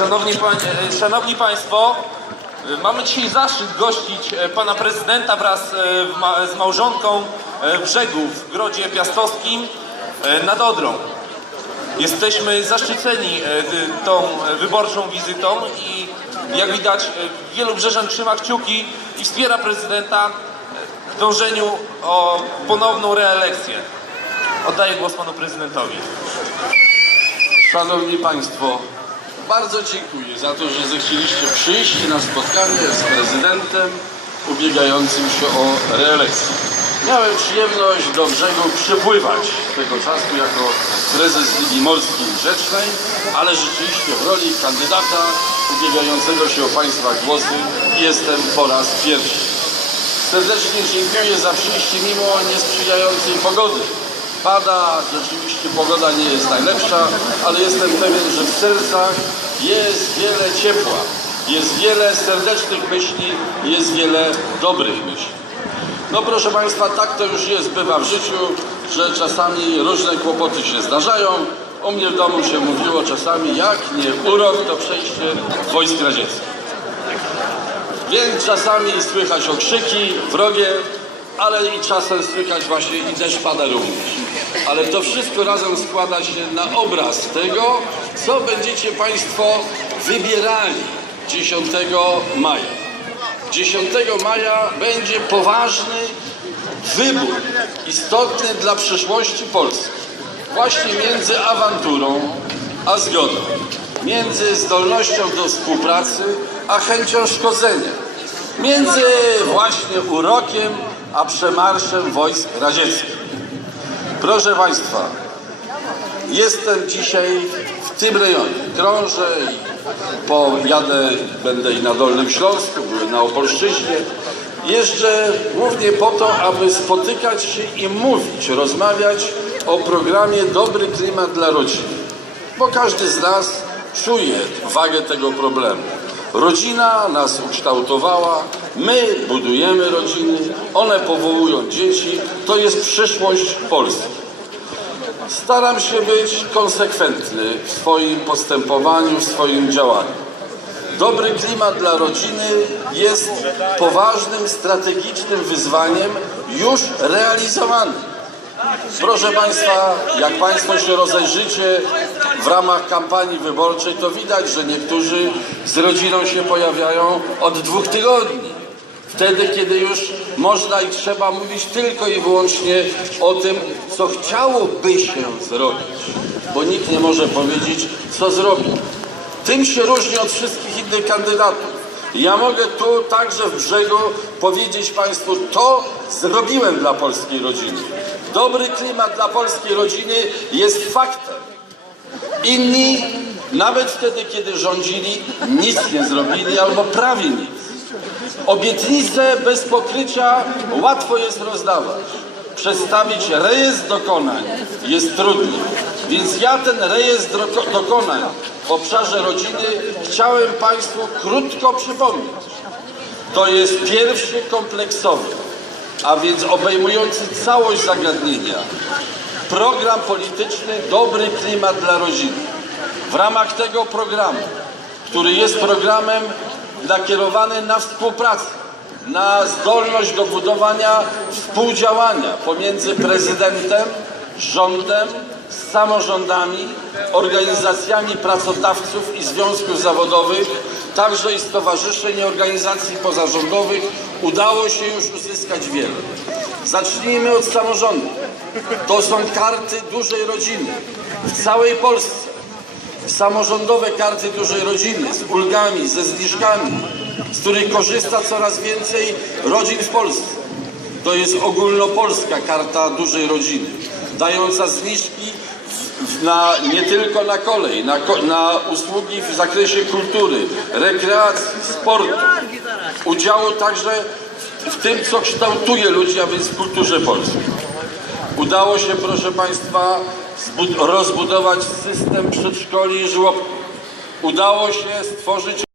Szanowni, e, szanowni Państwo, e, mamy dzisiaj zaszczyt gościć e, Pana Prezydenta wraz z małżonką e, w Grodzie Piastowskim nad Odrą. Jesteśmy zaszczyceni tą wyborczą wizytą i jak widać wielu brzeżan trzyma kciuki i wspiera prezydenta w dążeniu o ponowną reelekcję. Oddaję głos Panu Prezydentowi. Szanowni Państwo, bardzo dziękuję za to, że zechcieliście przyjść na spotkanie z prezydentem ubiegającym się o reelekcję. Miałem przyjemność do brzegu przypływać tego czasu jako prezes Ligi Morskiej Rzecznej, ale rzeczywiście w roli kandydata ubiegającego się o Państwa głosy jestem po raz pierwszy. Serdecznie dziękuję za przyjście mimo niesprzyjającej pogody. Pada, rzeczywiście pogoda nie jest najlepsza, ale jestem pewien, że w sercach jest wiele ciepła, jest wiele serdecznych myśli, jest wiele dobrych myśli. No proszę Państwa, tak to już jest, bywa w życiu, że czasami różne kłopoty się zdarzają. U mnie w domu się mówiło czasami, jak nie urok, to przejście wojsk radzieckich. Więc czasami słychać okrzyki wrogie, ale i czasem słychać właśnie i deszcz pada również. Ale to wszystko razem składa się na obraz tego, co będziecie Państwo wybierali 10 maja. 10 maja będzie poważny wybór, istotny dla przyszłości Polski. Właśnie między awanturą a zgodą. Między zdolnością do współpracy a chęcią szkodzenia. Między właśnie urokiem a przemarszem wojsk radzieckich. Proszę Państwa, jestem dzisiaj w tym rejonie. Krążę i pojadę, będę i na Dolnym Śląsku, na Opolszczyźnie. Jeżdżę głównie po to, aby spotykać się i mówić, rozmawiać o programie Dobry Klimat dla Rodziny. Bo każdy z nas czuje wagę tego problemu. Rodzina nas ukształtowała, my budujemy rodziny, one powołują dzieci, to jest przyszłość Polski. Staram się być konsekwentny w swoim postępowaniu, w swoim działaniu. Dobry klimat dla rodziny jest poważnym, strategicznym wyzwaniem już realizowanym. Proszę Państwa, jak Państwo się rozejrzycie w ramach kampanii wyborczej, to widać, że niektórzy z rodziną się pojawiają od dwóch tygodni. Wtedy, kiedy już można i trzeba mówić tylko i wyłącznie o tym, co chciałoby się zrobić, bo nikt nie może powiedzieć, co zrobi. Tym się różni od wszystkich innych kandydatów. Ja mogę tu także w brzegu powiedzieć Państwu, to zrobiłem dla polskiej rodziny. Dobry klimat dla polskiej rodziny jest faktem. Inni, nawet wtedy, kiedy rządzili, nic nie zrobili albo prawie nic. Obietnice bez pokrycia łatwo jest rozdawać. Przedstawić rejestr dokonań jest trudniej. Więc ja ten rejestr doko- dokonań w obszarze rodziny chciałem Państwu krótko przypomnieć. To jest pierwszy kompleksowy, a więc obejmujący całość zagadnienia. Program polityczny Dobry Klimat dla Rodziny. W ramach tego programu, który jest programem nakierowany na współpracę, na zdolność do budowania współdziałania pomiędzy prezydentem, rządem, samorządami, organizacjami pracodawców i związków zawodowych, także i stowarzyszeń i organizacji pozarządowych, udało się już uzyskać wiele. Zacznijmy od samorządów. To są karty dużej rodziny w całej Polsce samorządowe karty dużej rodziny z ulgami, ze zniżkami, z których korzysta coraz więcej rodzin w Polsce. To jest ogólnopolska karta dużej rodziny, dająca zniżki na, nie tylko na kolej, na, na usługi w zakresie kultury, rekreacji, sportu, udziału także w, tym, co kształtuje ludzi, a więc w kulturze polskiej. Udało się, proszę Państwa, zbud- rozbudować system przedszkoli i żłobków. Udało się stworzyć